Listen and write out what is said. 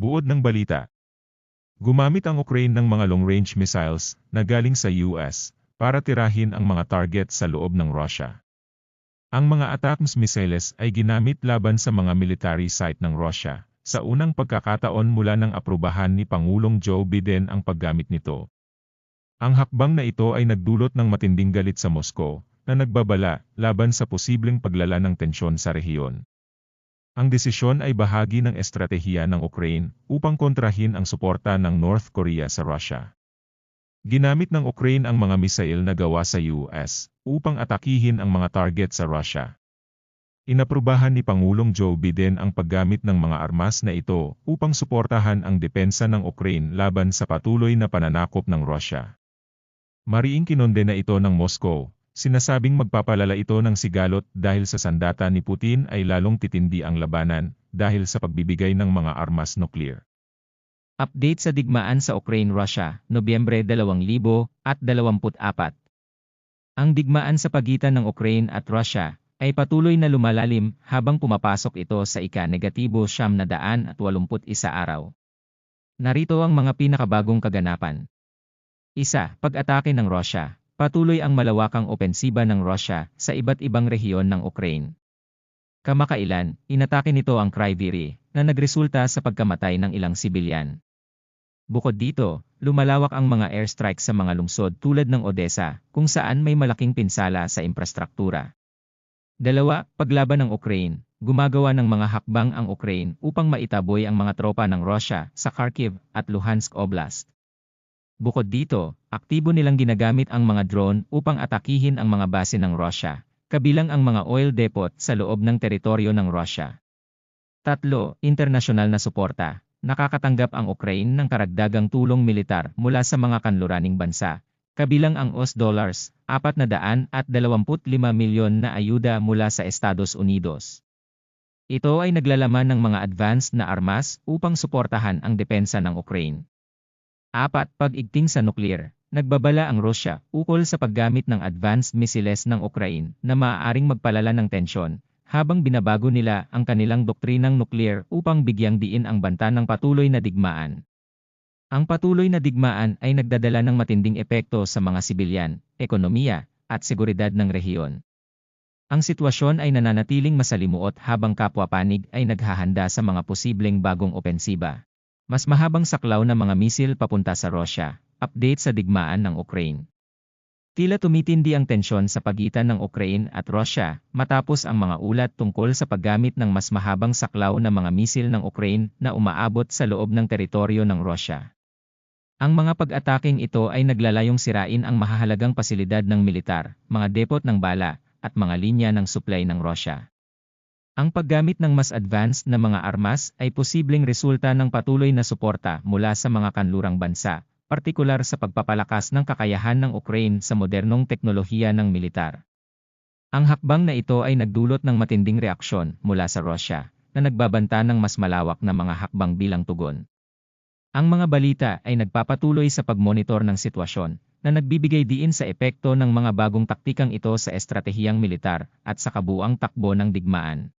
Buod ng balita. Gumamit ang Ukraine ng mga long-range missiles na galing sa US para tirahin ang mga target sa loob ng Russia. Ang mga ATACMS missiles ay ginamit laban sa mga military site ng Russia. Sa unang pagkakataon mula nang aprubahan ni Pangulong Joe Biden ang paggamit nito. Ang hakbang na ito ay nagdulot ng matinding galit sa Moscow, na nagbabala laban sa posibleng paglala ng tensyon sa rehiyon. Ang desisyon ay bahagi ng estratehiya ng Ukraine upang kontrahin ang suporta ng North Korea sa Russia. Ginamit ng Ukraine ang mga misail na gawa sa US upang atakihin ang mga target sa Russia. Inaprubahan ni Pangulong Joe Biden ang paggamit ng mga armas na ito upang suportahan ang depensa ng Ukraine laban sa patuloy na pananakop ng Russia. Mariing kinondena ito ng Moscow, sinasabing magpapalala ito ng sigalot dahil sa sandata ni Putin ay lalong titindi ang labanan dahil sa pagbibigay ng mga armas nuklear. Update sa digmaan sa Ukraine-Russia, Nobyembre 2024. Ang digmaan sa pagitan ng Ukraine at Russia ay patuloy na lumalalim habang pumapasok ito sa ika-91 araw. Narito ang mga pinakabagong kaganapan. 1. Pag-atake ng Russia. Patuloy ang malawakang opensiba ng Russia sa iba't ibang rehiyon ng Ukraine. Kamakailan, inatake nito ang Kryvyi na nagresulta sa pagkamatay ng ilang sibilyan. Bukod dito, lumalawak ang mga airstrike sa mga lungsod tulad ng Odessa, kung saan may malaking pinsala sa infrastruktura. 2. Paglaban ng Ukraine. Gumagawa ng mga hakbang ang Ukraine upang maitaboy ang mga tropa ng Russia sa Kharkiv at Luhansk Oblast. Bukod dito, aktibo nilang ginagamit ang mga drone upang atakihin ang mga base ng Russia, kabilang ang mga oil depot sa loob ng teritoryo ng Russia. 3. Internasyonal na suporta. Nakakatanggap ang Ukraine ng karagdagang tulong militar mula sa mga kanluraning bansa, kabilang ang $425 milyon na ayuda mula sa Estados Unidos. Ito ay naglalaman ng mga advanced na armas upang suportahan ang depensa ng Ukraine. 4. Pag-igting sa nuklear. Nagbabala ang Russia ukol sa paggamit ng advanced missiles ng Ukraine na maaaring magpalala ng tensyon, habang binabago nila ang kanilang doktrinang nuklear upang bigyang diin ang banta ng patuloy na digmaan. Ang patuloy na digmaan ay nagdadala ng matinding epekto sa mga sibilyan, ekonomiya, at seguridad ng rehiyon. Ang sitwasyon ay nananatiling masalimuot habang kapwa-panig ay naghahanda sa mga posibleng bagong opensiba. Mas mahabang saklaw na mga misil papunta sa Russia. Update sa digmaan ng Ukraine. Tila tumitindi ang tensyon sa pagitan ng Ukraine at Russia matapos ang mga ulat tungkol sa paggamit ng mas mahabang saklaw na mga misil ng Ukraine na umaabot sa loob ng teritoryo ng Russia. Ang mga pag-ataking ito ay naglalayong sirain ang mahahalagang pasilidad ng militar, mga depot ng bala, at mga linya ng supply ng Russia. Ang paggamit ng mas advanced na mga armas ay posibleng resulta ng patuloy na suporta mula sa mga kanlurang bansa, partikular sa pagpapalakas ng kakayahan ng Ukraine sa modernong teknolohiya ng militar. Ang hakbang na ito ay nagdulot ng matinding reaksyon mula sa Russia, na nagbabanta ng mas malawak na mga hakbang bilang tugon. Ang mga balita ay nagpapatuloy sa pagmonitor ng sitwasyon, na nagbibigay diin sa epekto ng mga bagong taktikang ito sa estratehiyang militar at sa kabuuang takbo ng digmaan.